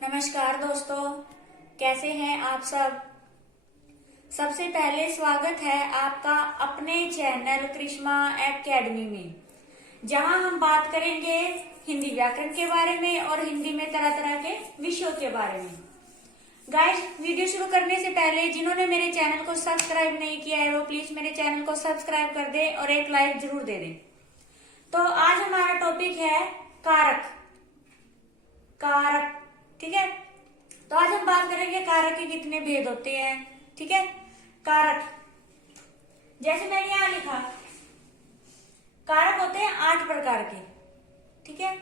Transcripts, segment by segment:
नमस्कार दोस्तों, कैसे हैं आप सब। सबसे पहले स्वागत है आपका अपने चैनल करिश्मा एकेडमी में, जहां हम बात करेंगे हिंदी व्याकरण के बारे में और हिंदी में तरह तरह के विषयों के बारे में। गाइस, वीडियो शुरू करने से पहले जिन्होंने मेरे चैनल को सब्सक्राइब नहीं किया है वो प्लीज मेरे चैनल को सब्सक्राइब कर दें और एक लाइक जरूर दे दें। तो आज हमारा टॉपिक है कारक। कारक, ठीक है। तो आज हम बात करेंगे कारक के कितने भेद होते हैं, ठीक है। कारक, जैसे मैंने यहां लिखा, कारक होते हैं 8 प्रकार के, ठीक है।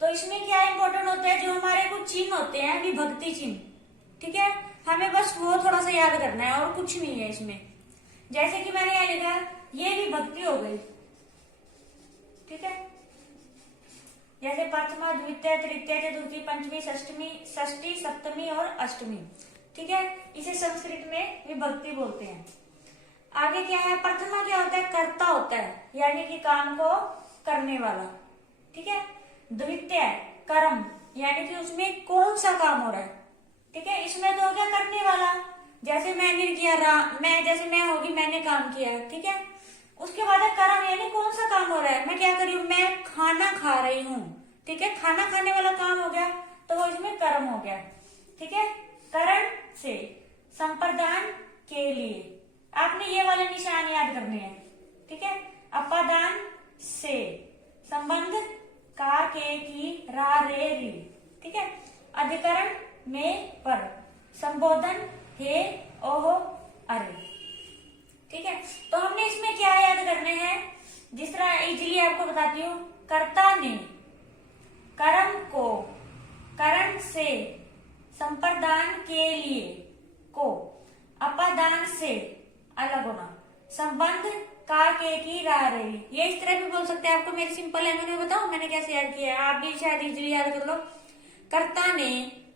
तो इसमें क्या इंपॉर्टेंट होता है, जो हमारे कुछ चिन्ह होते हैं, विभक्ति चिन्ह, ठीक है। हमें बस वो थोड़ा सा याद करना है और कुछ नहीं है इसमें। जैसे कि मैंने यहां लिखा, ये विभक्ति हो गई, ठीक है। जैसे प्रथमा, द्वितीय, तृतीय, चतुर्थी, पंचमी, षष्टमी, षष्ठी, सप्तमी और अष्टमी, ठीक है। इसे संस्कृत में विभक्ति बोलते हैं। आगे क्या है, प्रथमा क्या होता है, कर्ता होता है, यानी कि काम को करने वाला, ठीक है। द्वितीय कर्म, यानी कि उसमें कौन सा काम हो रहा है, ठीक है। इसमें तो हो गया करने वाला, जैसे मैंने किया, जैसे मैं होगी, मैंने काम किया, ठीक है। उसके बाद कर्म, यानी कौन सा काम हो रहा है, मैं क्या कर रही हूँ, मैं खाना खा रही हूँ, ठीक है। खाना खाने वाला काम हो गया, तो वो इसमें कर्म हो गया, ठीक है। करण से, संप्रदान के लिए, आपने ये वाले निशान याद करने हैं, ठीक है। अपादान से, संबंध का, के, की, रा, रे, री, ठीक है। अधिकरण में, पर, संबोधन हे, ओहो, अरे, ठीक है। तो हमने इसमें क्या याद करने हैं, जिस तरह इजीली आपको बताती हूँ। कर्ता ने कर्म को करण से, संप्रदान के लिए को, अपादान से अलग होना, संबंध का, के, की, रा, रे, ये इस तरह भी बोल सकते हैं। आपको मेरी सिंपल लैंग्वेज में बताओ मैंने कैसे याद किया है, आप भी शायद इजीली याद कर लो। कर्ता ने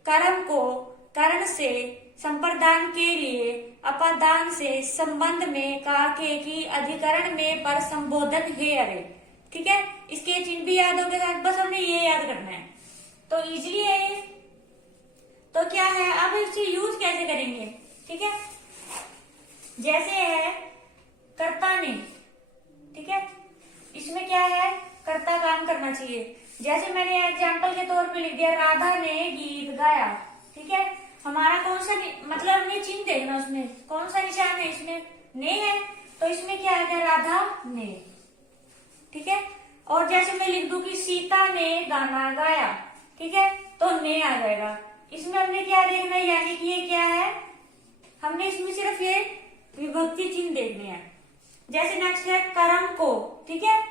कर्म को करण से, संप्रदान के लिए, अपादान से, संबंध में, का, के, की, अधिकरण में, पर, संबोधन हे, अरे, ठीक है। इसके चिन्ह भी याद हो गए, बस हमने ये याद करना है, तो इजीली है ये। तो क्या है, अब इसे यूज कैसे करेंगे, ठीक है। जैसे है कर्ता ने, ठीक है, इसमें क्या है, कर्ता काम करना चाहिए। जैसे मैंने एग्जाम्पल के तौर पे लिख दिया, राधा ने गीत गाया, ठीक है। हमारा कौन सा, मतलब हमने चिन्ह देखना, उसमें कौन सा निशान है, इसमें ने है, तो इसमें क्या है, राधा ने, ठीक है। और जैसे मैं लिख दूं कि सीता ने गाना गाया, ठीक है, तो ने आ जाएगा। इसमें हमने क्या देखना है, यानी कि ये क्या है, हमने इसमें सिर्फ ये विभक्ति चिन्ह देखने हैं। जैसे नेक्स्ट है कर्म को, ठीक है,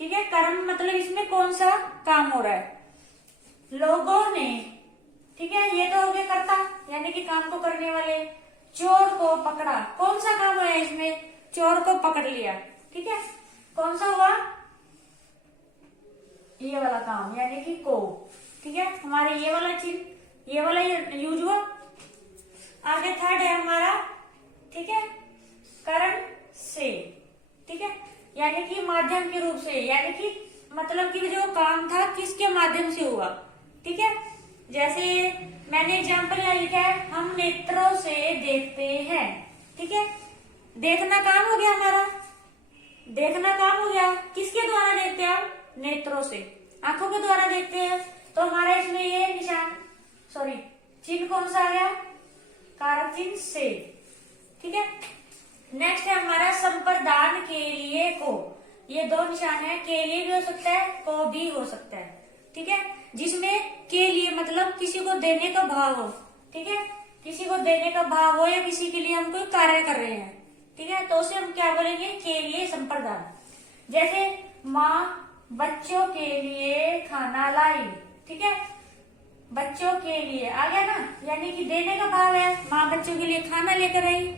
ठीक है। कर्म मतलब इसमें कौन सा काम हो रहा है, लोगों ने, ठीक है, ये तो हो गया कर्ता, यानी कि काम को करने वाले। चोर को पकड़ा, कौन सा काम हुआ है इसमें, चोर को पकड़ लिया, ठीक है। कौन सा हुआ, ये वाला काम, यानी कि को, ठीक है। हमारे ये वाला चिन्ह, ये वाला यूज हुआ। आगे थर्ड है हमारा, ठीक है, करण से, ठीक है, यानी कि माध्यम के रूप से, यानी कि मतलब कि जो काम था किसके माध्यम से हुआ, ठीक है। जैसे मैंने एग्जाम्पल यहां लिखा है, हम नेत्रों से देखते हैं, ठीक है। देखना काम हो गया हमारा, देखना काम हो गया, किसके द्वारा देखते हैं हम, नेत्रों से, आंखों के द्वारा देखते हैं। तो हमारा इसमें ये निशान, सॉरी, चिन्ह कौन सा आ गया, कारक चिन्ह से, ठीक है। नेक्स्ट है हमारा संप्रदान के लिए को, ये दो निशान है, के लिए भी हो सकता है, को भी हो सकता है, ठीक है। जिसमें के लिए मतलब किसी को देने का भाव हो, ठीक है, किसी को देने का भाव हो या किसी के लिए हम कोई कार्य कर रहे हैं, ठीक है, तो उसे हम क्या बोलेंगे, के लिए संप्रदान। जैसे माँ बच्चों के लिए खाना लाई, ठीक है, बच्चों के लिए आ गया ना, यानी कि देने का भाव है, माँ बच्चों के लिए खाना लेकर आई।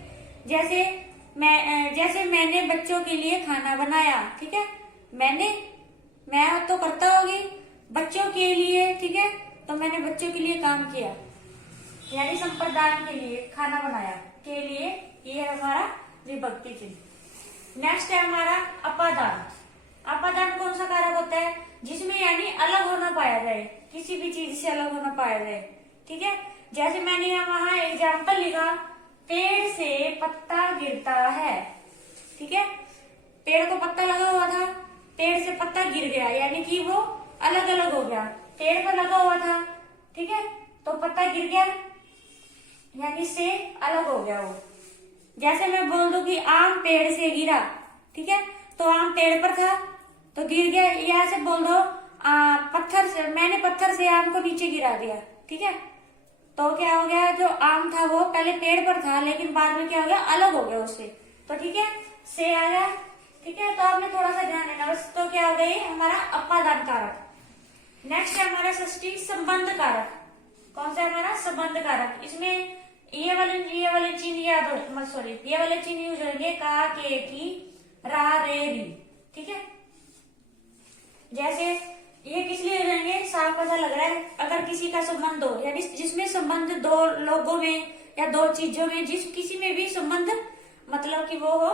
जैसे मैंने बच्चों के लिए खाना बनाया, ठीक है, मैं तो करता होगी, बच्चों के लिए, ठीक है, तो मैंने बच्चों के लिए काम किया, यानी संप्रदान के लिए खाना बनाया, के लिए, ये है हमारा विभक्ति चिन्ह। नेक्स्ट है हमारा अपादान। अपादान कौन सा कारक होता है, जिसमें यानी अलग होना पाया जाए, किसी भी चीज से अलग होना पाया जाए, ठीक है। जैसे मैंने यहाँ वहां एग्जाम्पल लिखा, पेड़ से पत्ता गिरता है, ठीक है। पेड़ को पत्ता लगा हुआ था, पेड़ से पत्ता गिर गया, यानी कि वो अलग अलग हो गया। पेड़ पर लगा हुआ था, ठीक है, तो पत्ता गिर गया, यानी से अलग हो गया वो। जैसे मैं बोल दूं कि आम पेड़ से गिरा, ठीक है, तो आम पेड़ पर था तो गिर गया। या ऐसे बोल दो पत्थर से, मैंने पत्थर से आम को नीचे गिरा दिया, ठीक है, तो क्या हो गया, जो आम था वो पहले पेड़ पर था लेकिन बाद में क्या हो गया, अलग हो गया उससे, तो ठीक है, से आ गया, ठीक है। तो आपने थोड़ा सा ध्यान देना बस। तो क्या हो गया, हमारा अपादान कारक। नेक्स्ट है हमारा षष्ठी संबंध कारक। कौन सा है हमारा, संबंध कारक। इसमें ये वाले चिन्ह याद हो, सॉरी, ये वाले चिन्ह यूज होंगे, का, के, की, रा, रे, री, ठीक है। जैसे ये किस लिए रहेंगे, साफ पता लग रहा है, अगर किसी का संबंध हो, यानी जिसमें संबंध दो लोगों में या दो चीजों में, जिस किसी में भी संबंध मतलब कि वो हो,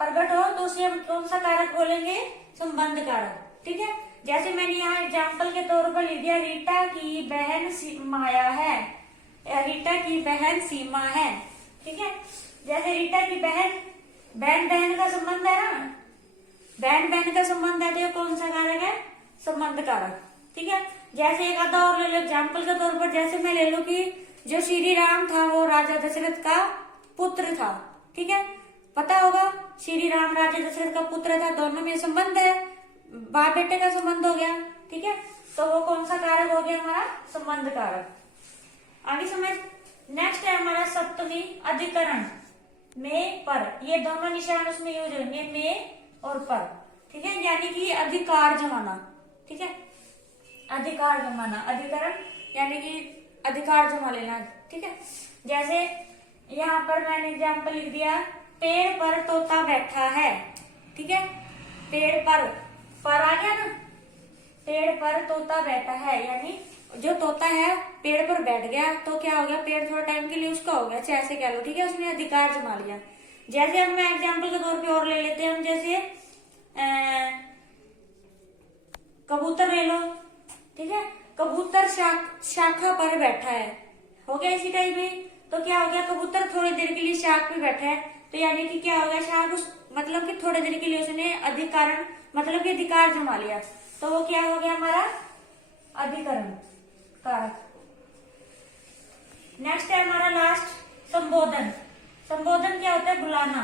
प्रकट हो, तो उसे हम कौन सा कारक बोलेंगे, संबंध कारक, ठीक है। जैसे मैंने यहाँ एग्जाम्पल के तौर पर लिख दिया, रीटा की बहन माया है, रीटा की बहन सीमा है, ठीक है। जैसे रीटा की बहन, बहन बहन का संबंध है ना, बहन बहन का संबंध है, तो ये कौन सा कारक है, संबंध कारक, ठीक है। जैसे एक आधा और ले लो एग्जाम्पल के तौर पर, जैसे मैं ले लू कि जो श्री राम था वो राजा दशरथ का पुत्र था, ठीक है, पता होगा श्री राम राजा दशरथ का पुत्र था, दोनों में संबंध है, बाप बेटे का संबंध हो गया, ठीक है, तो वो कौन सा कारक हो गया, हमारा संबंध कारक। आगे समझ। नेक्स्ट है हमारा सप्तमी अधिकरण, में पर, ये दोनों निशान उसमें यूज होंगे, में और पर, ठीक है, यानी कि अधिकार जमाना, ठीक है, अधिकार जमाना, अधिकरण यानी कि अधिकार जमा लेना, ठीक है। जैसे यहाँ पर मैंने एग्जाम्पल लिख दिया, पेड़ पर तोता बैठा है, ठीक है, पेड़ पर आ गया ना, पेड़ पर तोता बैठा है, यानी जो तोता है पेड़ पर बैठ गया, तो क्या हो गया, पेड़ थोड़ा टाइम के लिए उसका हो गया, चाहे ऐसे कह लो, ठीक है, उसने अधिकार जमा लिया। जैसे हम मैं एग्जाम्पल के तौर पे और ले लेते हैं, हम जैसे कबूतर ले लो, ठीक है, कबूतर शाखा पर बैठा है, हो गया इसी टाइप में, तो क्या हो गया, कबूतर थोड़ी देर के लिए शाख पे बैठा है, तो यानी कि क्या हो गया, शाख उस मतलब कि थोड़ी देर के लिए उसने अधिकारण मतलब कि अधिकार जमा लिया, तो वो क्या हो गया, हमारा अधिकरण कारक। नेक्स्ट है हमारा लास्ट, संबोधन। संबोधन क्या होता है, बुलाना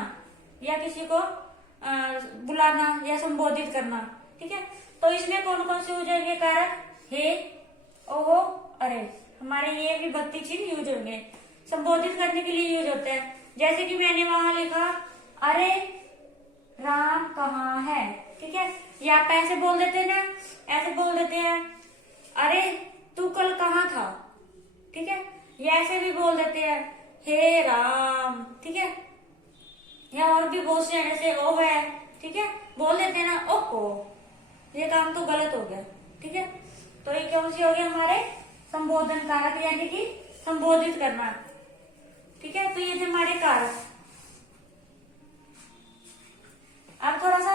या किसी को बुलाना या संबोधित करना, ठीक है। तो इसमें कौन कौन से यूज होंगे कारक, हे, ओहो, अरे, हमारे ये भी 32 चिन्ह यूज होंगे, संबोधित करने के लिए यूज होते हैं। जैसे कि मैंने वहां लिखा, अरे राम कहाँ है, ठीक है, या आप ऐसे बोल देते हैं ना, ऐसे बोल देते हैं, अरे तू कल कहाँ था, ठीक है, या ऐसे भी बोल देते हैं, हे राम, ठीक है, या और भी बहुत से ऐसे ओ है, ठीक है, बोल देते हैं ना, ओहो ये काम तो गलत हो गया, ठीक है, तो ये कौन सी हो गया, हमारे संबोधन कारक, यानी कि संबोधित करना, ठीक है। तो ये थे हमारे कारक। अब थोड़ा सा,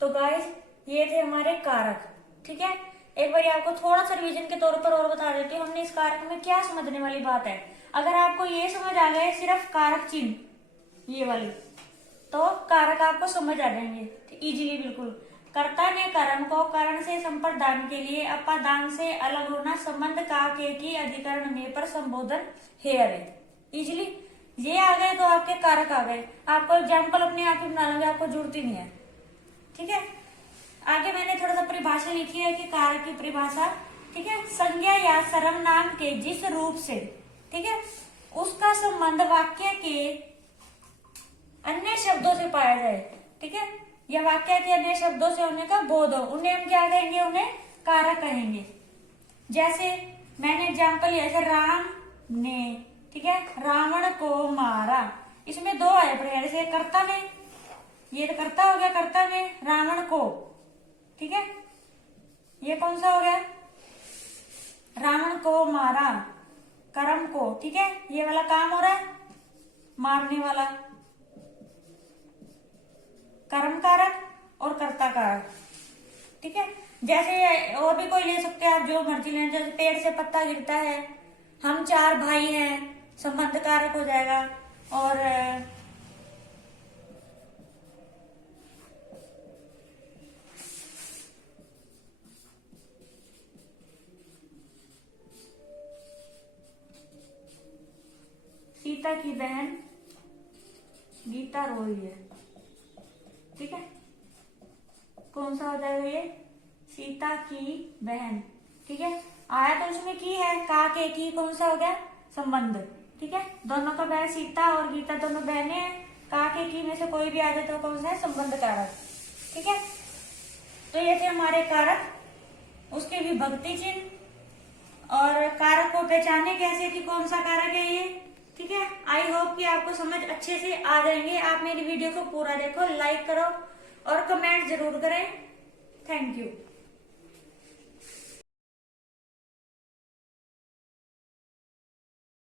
तो गाइस ये थे हमारे कारक, ठीक है। एक बार आपको थोड़ा सा रिवीजन के तौर पर और बता देती हूँ, हमने इस कारक में क्या समझने वाली बात है। अगर आपको ये समझ आ गए सिर्फ कारक चिन्ह ये वाली, तो कारक आपको समझ आ जाएंगे इजीली, बिल्कुल। कर्ता ने कर्म को करण से संप्रदान के लिए अपादान से अलग होना, संबंध का के की अधिकरण में पर संबोधन है, अरे इजीली ये आ गए तो आपके कारक आ गए। आपको एग्जाम्पल अपने आप ही बना लोगे, आपको जरूरत ही नहीं है, ठीक है। आगे मैंने थोड़ा सा परिभाषा लिखी है कि कारक की परिभाषा, ठीक है, संज्ञा या सर्वनाम के जिस रूप से, ठीक है, उसका संबंध वाक्य के अन्य शब्दों से पाया जाए, ठीक है, या वाक्य के अन्य शब्दों से होने का बोध हो, उन्हें हम क्या कहेंगे, उन्हें कारक कहेंगे। जैसे मैंने एग्जाम्पल लिया, जैसे राम ने, ठीक है, रावण को मारा, इसमें दो आए प्रकार, जैसे कर्ता ने, ये तो कर्ता हो गया, कर्ता ने रावण को, ठीक है, ये कौन सा हो गया, रावण को मारा, कर्म को, ठीक है, ये वाला काम हो रहा है, मारने वाला, कर्म कारक और कर्ता कारक, ठीक है। जैसे और भी कोई ले सकते हैं आप, जो मर्जी लें। जैसे पेड़ से पत्ता गिरता है, हम चार भाई हैं, संबंध कारक हो जाएगा। और सीता की बहन गीता रो रही है, ठीक है। कौन सा हो जाएगा ये? सीता की बहन, ठीक है। आया तो उसमें की है, का के की कौन सा हो गया? संबंध, ठीक है। दोनों का बहन सीता और गीता दोनों बहनें हैं। का के की में से कोई भी आ जाए तो कौन सा है? संबंध कारक, ठीक है। तो ये थे हमारे कारक, उसके विभक्ति चिन्ह और कारक को पहचाने कैसे कि कौन सा कारक है ये, ठीक है। आई होप कि आपको समझ अच्छे से आ जाएंगे। आप मेरी वीडियो को पूरा देखो, लाइक करो और कमेंट जरूर करें। Thank you.